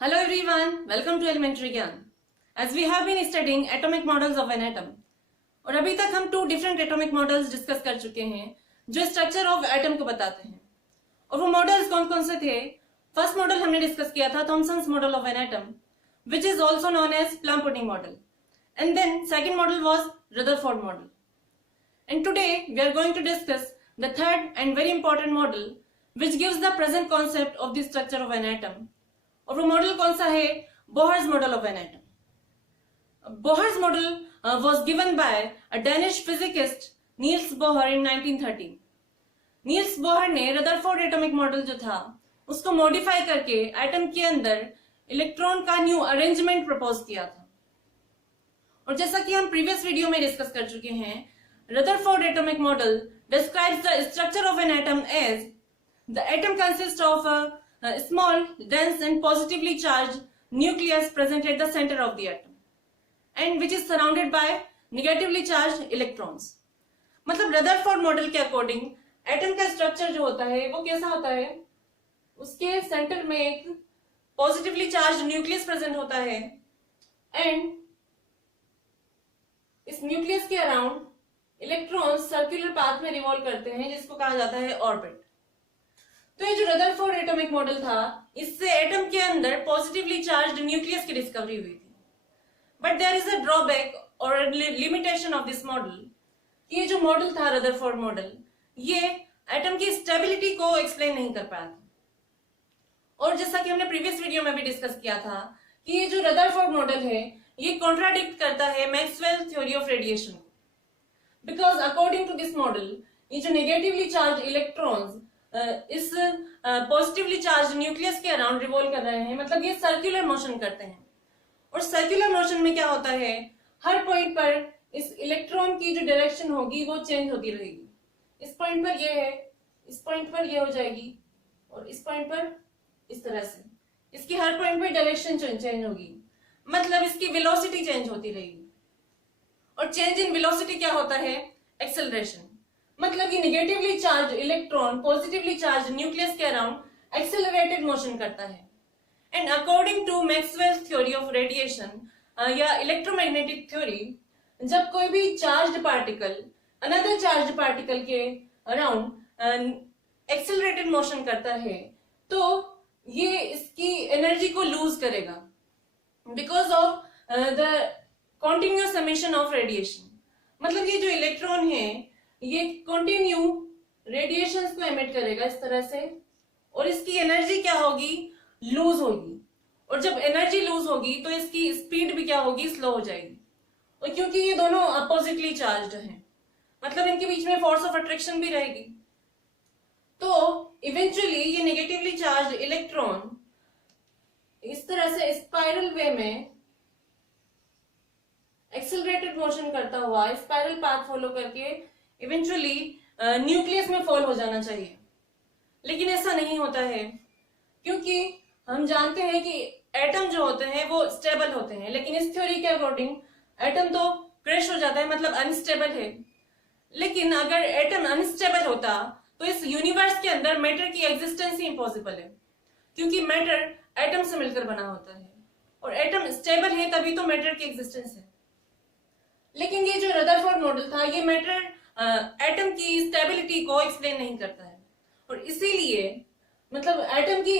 Hello everyone, welcome to Elementary Gyan. As we have been studying atomic models of an atom, और अभी तक हम 2 different atomic models discuss कर चुके हैं जो स्ट्रक्चर ऑफ एटम को बताते हैं। और वो मॉडल्स कौन कौन से थे? फर्स्ट मॉडल हमने डिस्कस किया था Thomson's model of an atom, which is also known as plum pudding model, and then second model was Rutherford model. And today we are going to discuss the third and very important model which gives the present concept of the structure of an atom. और वो model कौन सा है? Bohr's model of an atom. Bohr's model was given by a Danish physicist Niels Bohr in 1913. Niels Bohr ने Rutherford atomic model जो था उसको modify करके एटम के अंदर इलेक्ट्रॉन का न्यू अरेंजमेंट प्रपोज किया था। और जैसा कि हम प्रीवियस वीडियो में डिस्कस कर चुके हैं, Rutherford atomic model describes the structure of an atom as the atom consists of a small, dense and positively charged nucleus present at the center of the atom and which is surrounded by negatively charged electrons. मतलब Rutherford model के according atom का structure जो होता है वो कैसा होता है? उसके सेंटर में एक पॉजिटिवली चार्ज न्यूक्लियस प्रेजेंट होता है एंड इस न्यूक्लियस के अराउंड इलेक्ट्रॉन्स सर्कुलर पाथ में रिवॉल्व करते हैं जिसको कहा जाता है ऑर्बिट। तो ये जो रदरफोर्ड एटॉमिक मॉडल था, इससे एटम के अंदर पॉजिटिवली चार्ज्ड न्यूक्लियस की डिस्कवरी हुई थी। But there is a drawback और लिमिटेशन ऑफ दिस मॉडल। ये जो मॉडल था रदरफोर्ड मॉडल, ये एटम की स्टेबिलिटी को एक्सप्लेन नहीं कर पाया था। और जैसा कि हमने प्रीवियस वीडियो में भी डिस्कस किया था कि ये जो रदरफोर्ड मॉडल है ये कॉन्ट्राडिक्ट करता है मैक्सवेल थ्योरी ऑफ रेडिएशन को। Because according to this model, ये जो नेगेटिवली चार्ज इलेक्ट्रॉन्स इस पॉजिटिवली चार्ज न्यूक्लियस के अराउंड रिवॉल्व कर रहे हैं, मतलब ये सर्कुलर मोशन करते हैं। और सर्कुलर मोशन में क्या होता है, हर पॉइंट पर इस इलेक्ट्रॉन की जो डायरेक्शन होगी वो चेंज होती रहेगी। इस पॉइंट पर ये है, इस पॉइंट पर ये हो जाएगी और इस पॉइंट पर इस तरह से। इसकी हर पॉइंट पर डायरेक्शन चेंज होगी, मतलब इसकी वेलोसिटी चेंज होती रहेगी। और चेंज इन वेलोसिटी क्या होता है? एक्सेलरेशन। मतलब ये negatively charge electron positively charge nucleus के अराउंड एक्सेलरेटेड मोशन करता है। And according to Maxwell theory of radiation या इलेक्ट्रोमैग्नेटिक थ्योरी, जब कोई भी charged particle another charged particle के अराउंड एक्सेलरेटेड मोशन करता है तो ये इसकी एनर्जी को लूज करेगा because of the continuous emission of radiation. मतलब ये जो इलेक्ट्रॉन है ये कंटिन्यू रेडिएशंस को एमिट करेगा इस तरह से, और इसकी एनर्जी क्या होगी? लूज होगी। और जब एनर्जी लूज होगी तो इसकी स्पीड भी क्या होगी? स्लो हो जाएगी। और क्योंकि ये दोनों अपोजिटली चार्ज्ड हैं, मतलब इनके बीच में फोर्स ऑफ अट्रैक्शन भी रहेगी, तो इवेंचुअली ये नेगेटिवली चार्ज्ड इलेक्ट्रॉन इस तरह से स्पाइरल वे में एक्सेलरेटेड मोशन करता हुआ स्पाइरल पाथ फॉलो करके इवेंचुअली न्यूक्लियस में फॉल हो जाना चाहिए। लेकिन ऐसा नहीं होता है, क्योंकि हम जानते हैं कि एटम जो होते हैं वो स्टेबल होते हैं, लेकिन इस थ्योरी के अकॉर्डिंग एटम तो क्रैश हो जाता है, मतलब अनस्टेबल है। लेकिन अगर एटम अनस्टेबल होता तो इस यूनिवर्स के अंदर मैटर की एग्जिस्टेंस ही इम्पॉसिबल है, क्योंकि मैटर एटम से मिलकर बना होता है और एटम स्टेबल है तभी तो मैटर की एग्जिस्टेंस है। लेकिन ये जो रदरफोर्ड मॉडल था ये मैटर एटम की स्टेबिलिटी को एक्सप्लेन नहीं करता है, और इसीलिए मतलब एटम की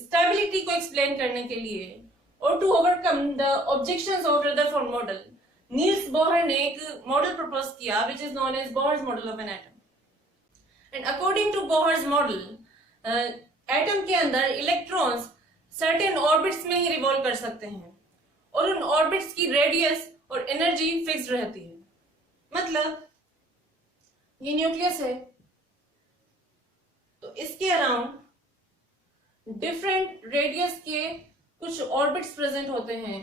स्टेबिलिटी को एक्सप्लेन करने के लिए और to overcome the objections of Rutherford model, Niels Bohr ने एक मॉडल प्रपोज किया which is known as Bohr's model of an atom. And according to Bohr's model, atom के अंदर इलेक्ट्रॉन्स सर्टेन ऑर्बिट्स में ही रिवॉल्व कर सकते हैं और उन ऑर्बिट्स की रेडियस और एनर्जी फिक्स्ड रहती है। मतलब ये न्यूक्लियस है तो इसके अराउंड डिफरेंट रेडियस के कुछ ऑर्बिट्स प्रेजेंट होते हैं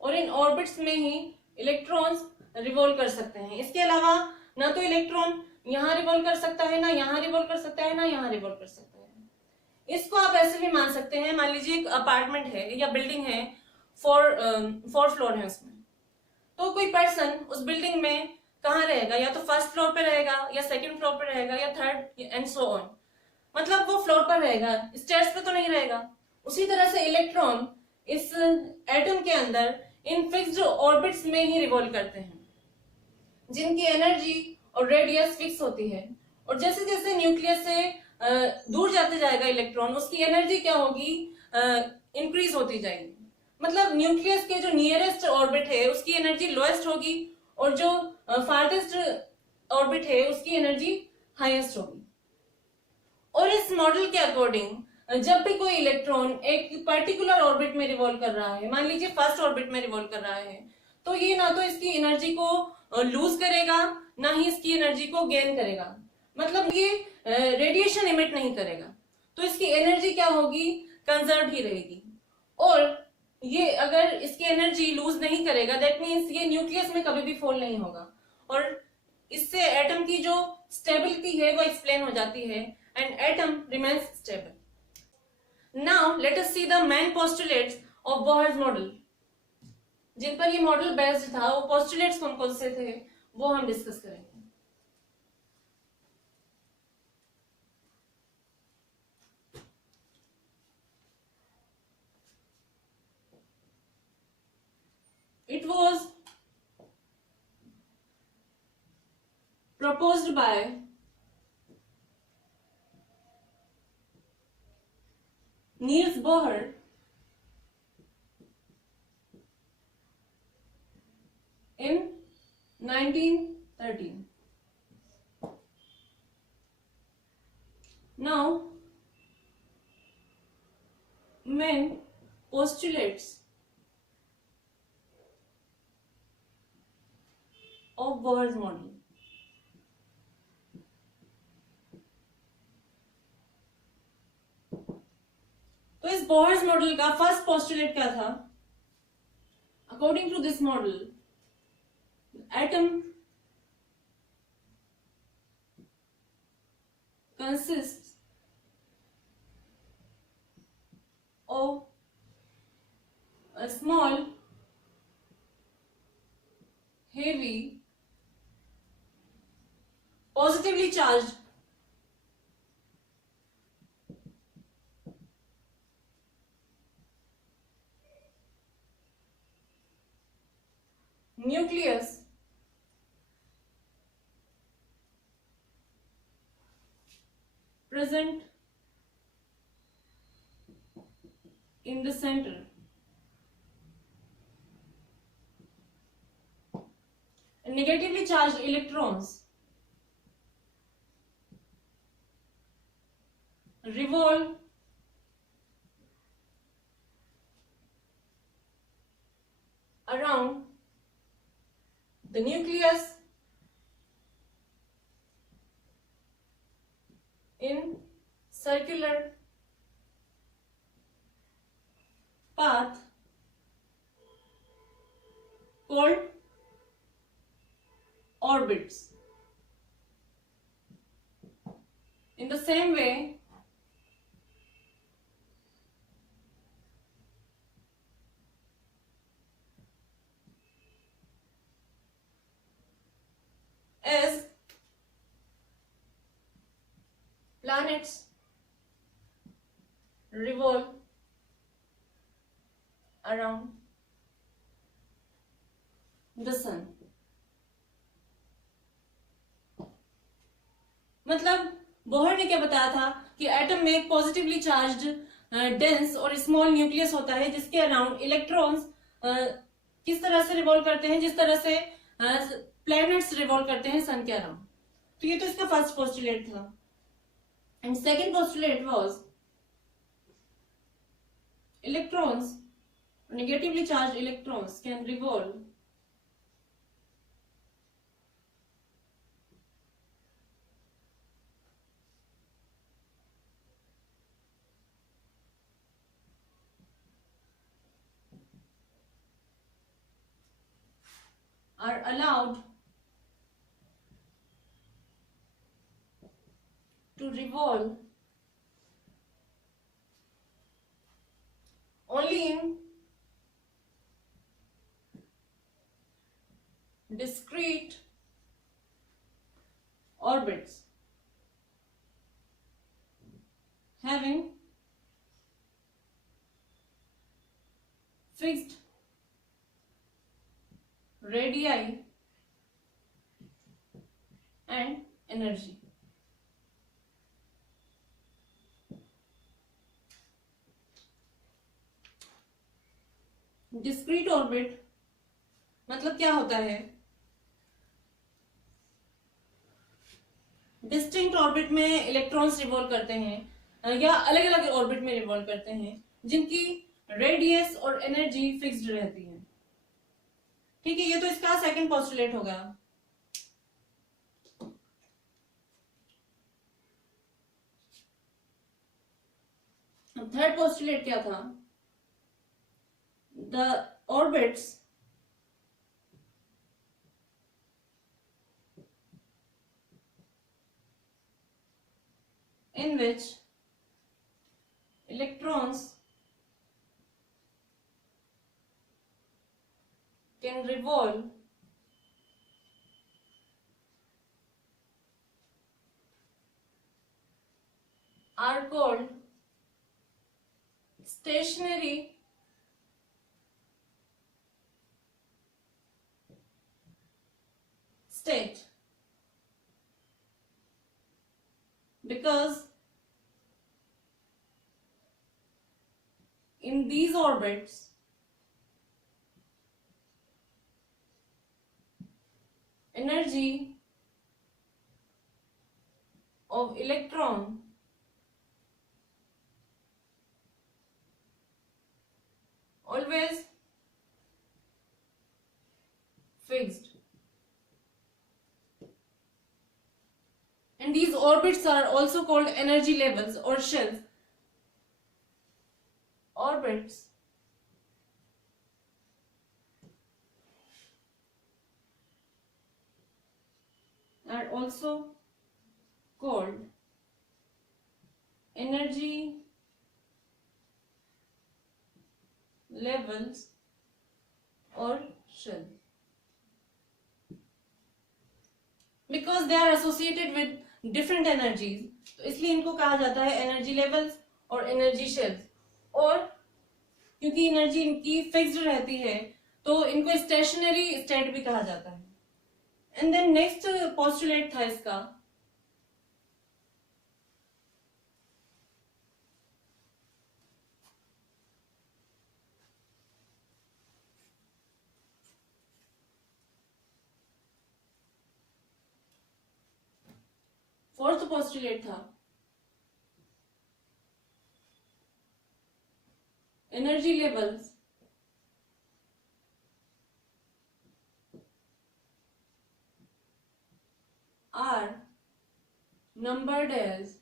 और इन ऑर्बिट्स में ही इलेक्ट्रॉन्स रिवॉल्व कर सकते हैं। इसके अलावा ना तो इलेक्ट्रॉन यहां रिवॉल्व कर सकता है, ना यहां रिवॉल्व कर सकता है, ना यहां रिवॉल्व कर सकता है। इसको आप ऐसे भी मान सकते हैं, मान लीजिए एक अपार्टमेंट है या बिल्डिंग है, 4 फ्लोर है उसमें, तो कोई पर्सन उस बिल्डिंग में कहाँ रहेगा? या तो फर्स्ट फ्लोर पे रहेगा या सेकंड फ्लोर पे रहेगा या थर्ड एंड सो ऑन। मतलब वो फ्लोर पर रहेगा, स्टेयर्स पे तो नहीं रहेगा। उसी तरह से इलेक्ट्रॉन इस एटम के अंदर इन फिक्स्ड ऑर्बिट्स में ही रिवॉल्व करते हैं, जिनकी एनर्जी और रेडियस फिक्स होती है। और जैसे जैसे न्यूक्लियस से दूर जाते जाएगा इलेक्ट्रॉन, उसकी एनर्जी क्या होगी, इंक्रीज होती जाएगी। मतलब न्यूक्लियस के जो नियरेस्ट ऑर्बिट है उसकी एनर्जी लोएस्ट होगी, और जो फारदेस्ट ऑर्बिट है उसकी एनर्जी हाईएस्ट होगी। और इस मॉडल के अकॉर्डिंग जब भी कोई इलेक्ट्रॉन एक पर्टिकुलर ऑर्बिट में रिवॉल्व कर रहा है, मान लीजिए फर्स्ट ऑर्बिट में रिवॉल्व कर रहा है, तो ये ना तो इसकी एनर्जी को लूज करेगा, ना ही इसकी एनर्जी को गेन करेगा। मतलब ये रेडिएशन इमिट नहीं करेगा, तो इसकी एनर्जी क्या होगी, कंजर्व ही रहेगी। और ये अगर इसकी एनर्जी लूज नहीं करेगा, दैट मीन्स ये न्यूक्लियस में कभी भी फॉल नहीं होगा, और इससे एटम की जो स्टेबिलिटी है वो एक्सप्लेन हो जाती है, and atom remains stable. Now let us see the main postulates of Bohr's model. जिन पर ये मॉडल बेस्ड था, वो पोस्टुलेट्स कौन कौन से थे वो हम डिस्कस करेंगे। It was proposed by Niels Bohr in 1913. Now, main postulates of Bohr's model. तो इस बोहर्स मॉडल का फर्स्ट पोस्टुलेट क्या था? According to this model, atom consists of a small, heavy, positively charged nucleus present in the center. And negatively charged electrons revolve around the nucleus in circular path called orbits. In the same way, as planets revolve around the sun. मतलब Bohr ने क्या बताया था कि atom में एक positively charged dense और small nucleus होता है, जिसके अराउंड इलेक्ट्रॉन्स किस तरह से रिवॉल्व करते हैं, जिस तरह से प्लैनेट्स रिवॉल्व करते हैं सन के अराउंड। तो ये तो इसका फर्स्ट पोस्टुलेट था। And second postulate was electrons, negatively charged electrons can revolve are allowed to revolve only in discrete orbits. having fixed radii and energy. Discrete orbit मतलब क्या होता है? डिस्टिंक्ट ऑर्बिट में इलेक्ट्रॉन्स रिवॉल्व करते हैं या अलग अलग ऑर्बिट में रिवॉल्व करते हैं जिनकी रेडियस और एनर्जी फिक्स्ड रहती है। ठीक है, ये तो इसका सेकंड पोस्टुलेट होगा। थर्ड पोस्टुलेट क्या था? The orbits in which electrons can revolve are called stationary state, because in these orbits energy of electron always fixed, and these orbits are also called energy levels or shells. Orbits are also called energy levels or shell because they are associated with different energies, तो इसलिए इनको कहा जाता है energy levels और energy shells. और क्योंकि energy इनकी फिक्स्ड रहती है तो इनको स्टेशनरी स्टेट भी कहा जाता है। एंड देन नेक्स्ट पोस्टुलेट था इसका फोर्थ पोस्टुलेट था energy levels are numbered as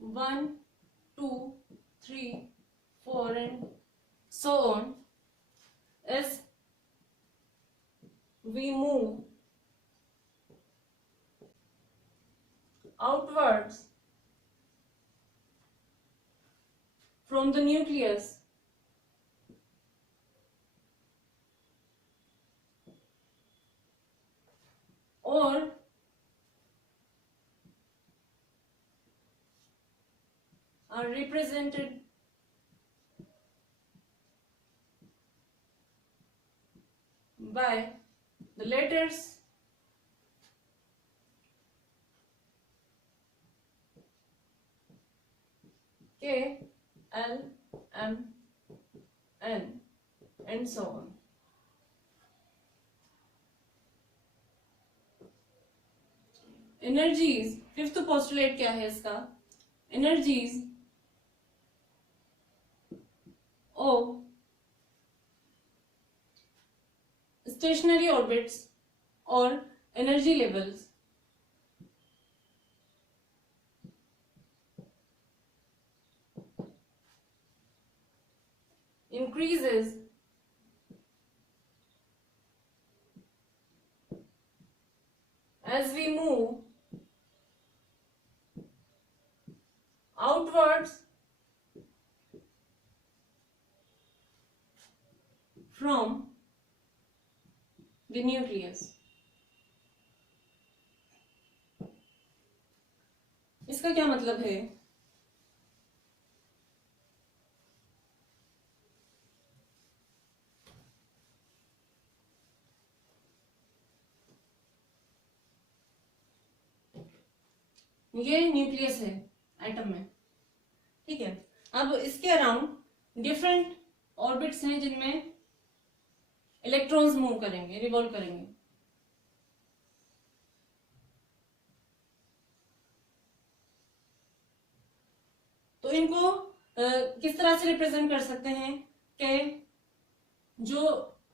1, 2, 3, 4 and so on as we move outwards from the nucleus or are represented by the letters K, L, M, N and so on. Energies, fifth postulate क्या है इसका? Energies of stationary orbits or energy levels increases as we move outwards from the nucleus. इसका क्या मतलब है? ये nucleus है atom में, ठीक है। अब इसके अराउंड डिफरेंट ऑर्बिट्स हैं जिनमें इलेक्ट्रॉन्स मूव करेंगे, रिवॉल्व करेंगे। तो इनको किस तरह से रिप्रेजेंट कर सकते हैं कि जो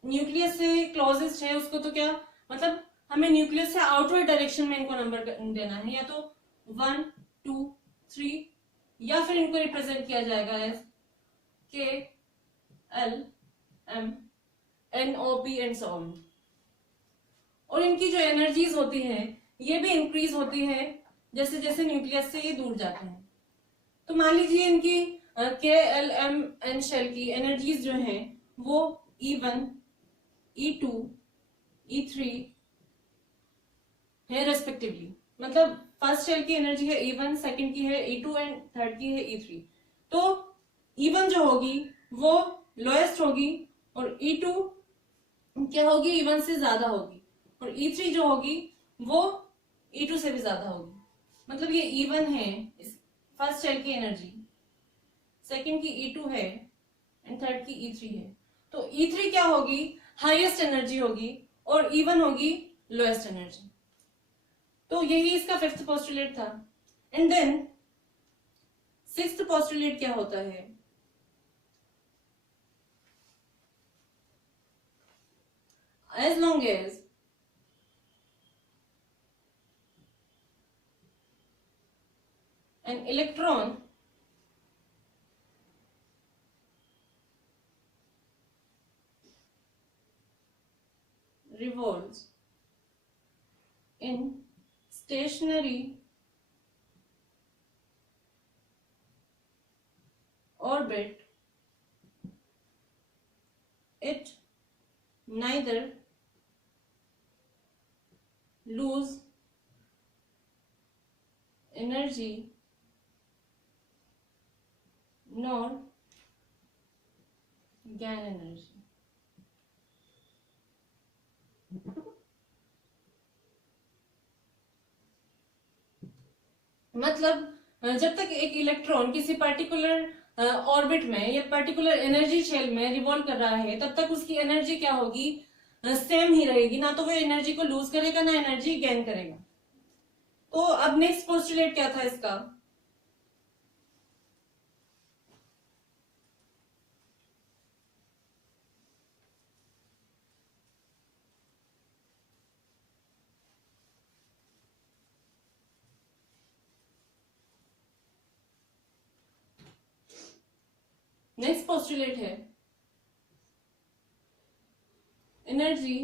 न्यूक्लियस से क्लोजेस्ट है उसको तो क्या मतलब हमें न्यूक्लियस से आउटवर्ड डायरेक्शन में इनको नंबर देना है, या तो 1 2 3, या फिर इनको रिप्रेजेंट किया जाएगा as K L M N O P and so on. और इनकी जो एनर्जीज होती हैं ये भी इंक्रीज होती है जैसे जैसे न्यूक्लियस से ये दूर जाते हैं। तो मान लीजिए इनकी KLMN शेल की एनर्जीज जो हैं वो E1 E2 E3 है रेस्पेक्टिवली। मतलब फर्स्ट शेल की एनर्जी है E1, सेकंड की है E2 एंड थर्ड की है E3। तो E1 जो होगी वो लोएस्ट होगी और E2 क्या होगी, E1 से ज्यादा होगी, और E3 जो होगी वो E2 से भी ज्यादा होगी। मतलब ये E1 है फर्स्ट शेल की एनर्जी, सेकंड की E2 है एंड थर्ड की E3 है। तो E3 क्या होगी, हाईएस्ट एनर्जी होगी और E1 होगी लोएस्ट एनर्जी। तो यही इसका फिफ्थ पोस्टुलेट था। एंड देन सिक्स्थ पोस्टुलेट क्या होता है, as long as an electron revolves in stationary orbit, it neither lose energy nor gain energy। मतलब जब तक एक इलेक्ट्रॉन किसी पर्टिकुलर ऑर्बिट में या पर्टिकुलर एनर्जी शेल में रिवॉल्व कर रहा है तब तक उसकी एनर्जी क्या होगी, सेम ही रहेगी, ना तो वो एनर्जी को लूज करेगा ना एनर्जी गेन करेगा। तो अब नेक्स्ट पोस्टुलेट क्या था इसका, नेक्स्ट पोस्टुलेट है energy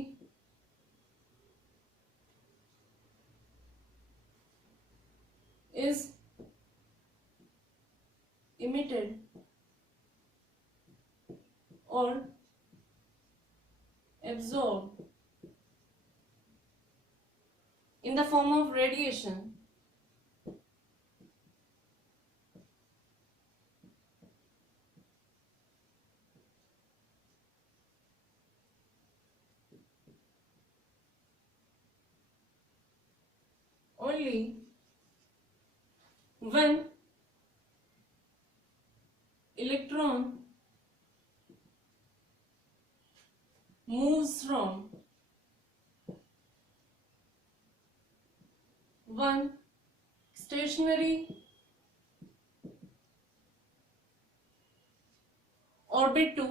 is emitted or absorbed in the form of radiation only when electron moves from one stationary orbit to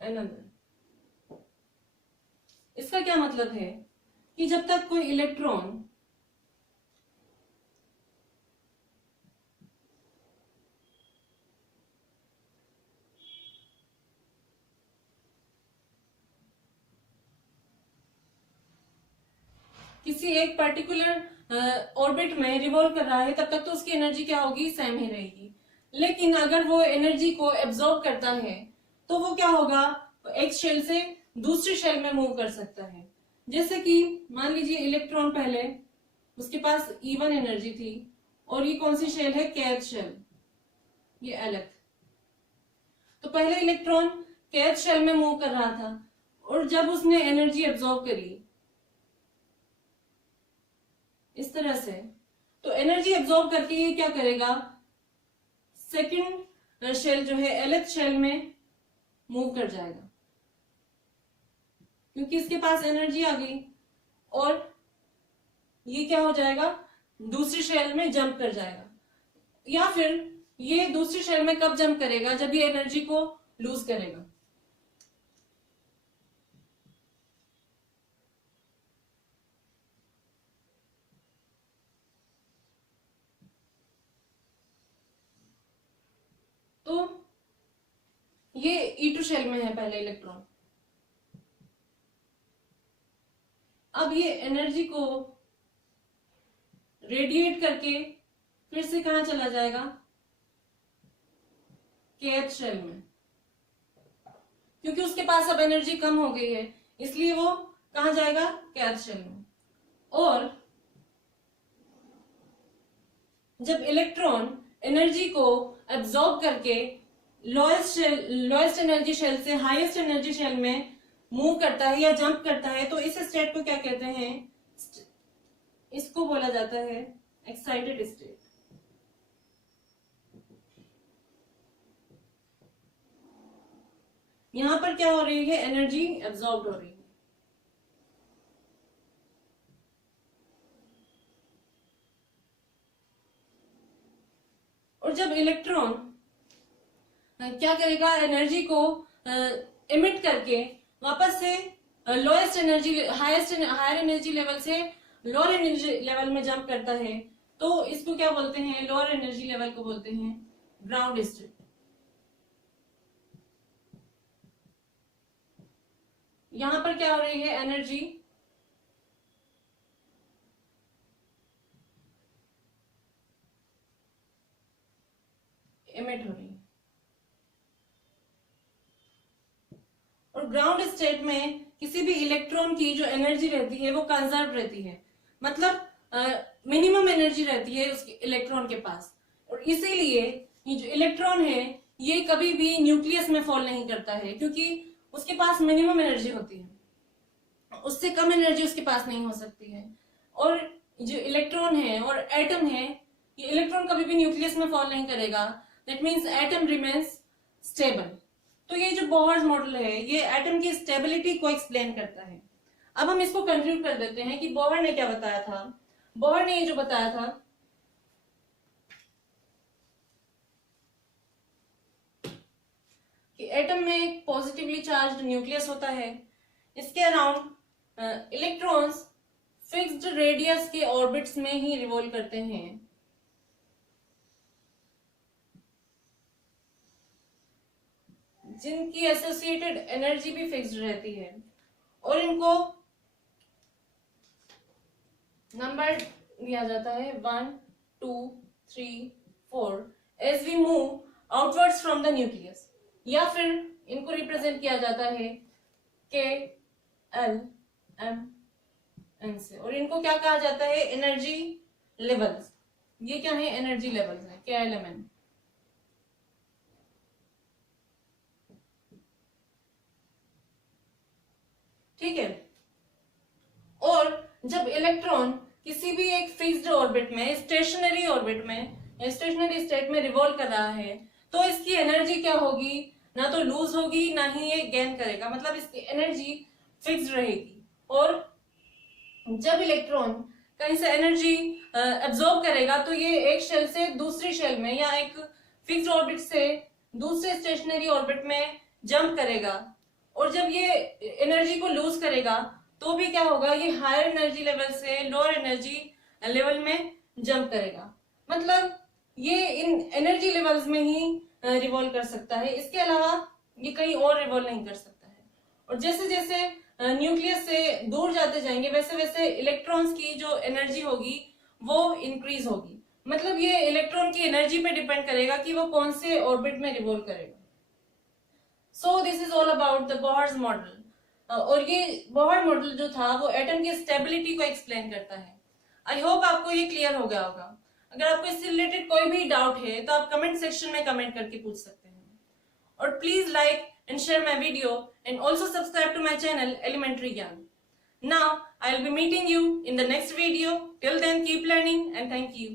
another। इसका क्या मतलब है कि जब तक कोई इलेक्ट्रॉन किसी एक पर्टिकुलर ऑर्बिट में रिवॉल्व कर रहा है तब तक तो उसकी एनर्जी क्या होगी, सेम ही रहेगी। लेकिन अगर वो एनर्जी को एब्जॉर्ब करता है तो वो क्या होगा, एक शेल से दूसरी शेल में मूव कर सकता है। जैसे कि मान लीजिए इलेक्ट्रॉन पहले उसके पास E1 एनर्जी थी और ये कौन सी शेल है, kth शेल, ये अलग। तो पहले इलेक्ट्रॉन kth शेल में मूव कर रहा था और जब उसने एनर्जी एब्जॉर्ब करी इस तरह से, तो एनर्जी एब्जॉर्ब करके ये क्या करेगा, सेकंड शेल जो है lth शेल में मूव कर जाएगा क्योंकि इसके पास एनर्जी आ गई और ये क्या हो जाएगा, दूसरी शेल में जंप कर जाएगा। या फिर ये दूसरी शेल में कब जंप करेगा, जब ये एनर्जी को लूज करेगा। तो ये E2 शेल में है पहले इलेक्ट्रॉन, अब ये एनर्जी को रेडिएट करके फिर से कहां चला जाएगा, kth शेल में, क्योंकि उसके पास अब एनर्जी कम हो गई है इसलिए वो कहां जाएगा, kth शेल में। और जब इलेक्ट्रॉन एनर्जी को एब्जॉर्ब करके लोएस्ट एनर्जी शेल से हाईएस्ट एनर्जी शेल में मूव करता है या जंप करता है, तो इस स्टेट को क्या कहते हैं, इसको बोला जाता है एक्साइटेड स्टेट। यहां पर क्या हो रही है, एनर्जी एब्जॉर्ब हो रही है। और जब इलेक्ट्रॉन क्या करेगा, एनर्जी को इमिट करके वापस से lowest energy higher energy level से लोअर एनर्जी लेवल में जंप करता है, तो इसको क्या बोलते हैं, लोअर एनर्जी लेवल को बोलते हैं ग्राउंड स्टेट। यहां पर क्या हो रही है, एनर्जी इमिट हो रही है। और ग्राउंड स्टेट में किसी भी इलेक्ट्रॉन की जो एनर्जी रहती है वो कंजर्व रहती है, मतलब मिनिमम एनर्जी रहती है उसके इलेक्ट्रॉन के पास। और इसीलिए ये जो इलेक्ट्रॉन है ये कभी भी न्यूक्लियस में फॉल नहीं करता है, क्योंकि उसके पास मिनिमम एनर्जी होती है, उससे कम एनर्जी उसके पास नहीं हो सकती है। और जो इलेक्ट्रॉन है और एटम है, ये इलेक्ट्रॉन कभी भी न्यूक्लियस में फॉल नहीं करेगा, that means atom remains stable. तो ये जो बोहर्स मॉडल है ये एटम की स्टेबिलिटी को एक्सप्लेन करता है। अब हम इसको कंक्लूड कर देते हैं कि बोहर ने क्या बताया था। बोहर ने ये जो बताया था कि एटम में एक पॉजिटिवली चार्ज्ड न्यूक्लियस होता है, इसके अराउंड इलेक्ट्रॉन्स फिक्स्ड रेडियस के ऑर्बिट्स में ही रिवॉल्व करते हैं। जिनकी एसोसिएटेड एनर्जी भी फिक्स्ड रहती है और इनको नंबर दिया जाता है 1 2 3 4 as we move outwards from the nucleus, या फिर इनको रिप्रेजेंट किया जाता है K L M N से। और इनको क्या कहा जाता है, एनर्जी लेवल्स। ये क्या है, एनर्जी लेवल्स है, K L M N। ठीक है। और जब इलेक्ट्रॉन किसी भी एक फिक्स्ड ऑर्बिट में, स्टेशनरी ऑर्बिट में, स्टेशनरी स्टेट में रिवॉल्व कर रहा है, तो इसकी एनर्जी क्या होगी, ना तो लूज होगी ना ही ये गेन करेगा, मतलब इसकी एनर्जी फिक्स्ड रहेगी। और जब इलेक्ट्रॉन कहीं से एनर्जी एब्जॉर्ब करेगा तो ये एक शेल से दूसरी शेल में या एक फिक्स्ड ऑर्बिट से दूसरे स्टेशनरी ऑर्बिट में जंप करेगा। और जब ये एनर्जी को लूज करेगा तो भी क्या होगा, ये हायर एनर्जी लेवल से लोअर एनर्जी लेवल में जंप करेगा। मतलब ये इन एनर्जी लेवल्स में ही रिवॉल्व कर सकता है, इसके अलावा ये कहीं और रिवॉल्व नहीं कर सकता है। और जैसे जैसे न्यूक्लियस से दूर जाते जाएंगे वैसे वैसे इलेक्ट्रॉन्स की जो एनर्जी होगी वो इंक्रीज होगी। मतलब ये इलेक्ट्रॉन की एनर्जी पे डिपेंड करेगा कि वो कौन से ऑर्बिट में रिवॉल्व करेगा। So this is all about the Bohr's model. और ये बोहर मॉडल जो था वो एटम की स्टेबिलिटी को एक्सप्लेन करता है। आई होप आपको ये क्लियर हो गया होगा। अगर आपको इससे रिलेटेड कोई भी डाउट है तो आप कमेंट सेक्शन में कमेंट करके पूछ सकते हैं। और please like and share my video and also subscribe to my channel elementary Gyan. Now, I'll be meeting you in the next video. Till then, keep learning and thank you.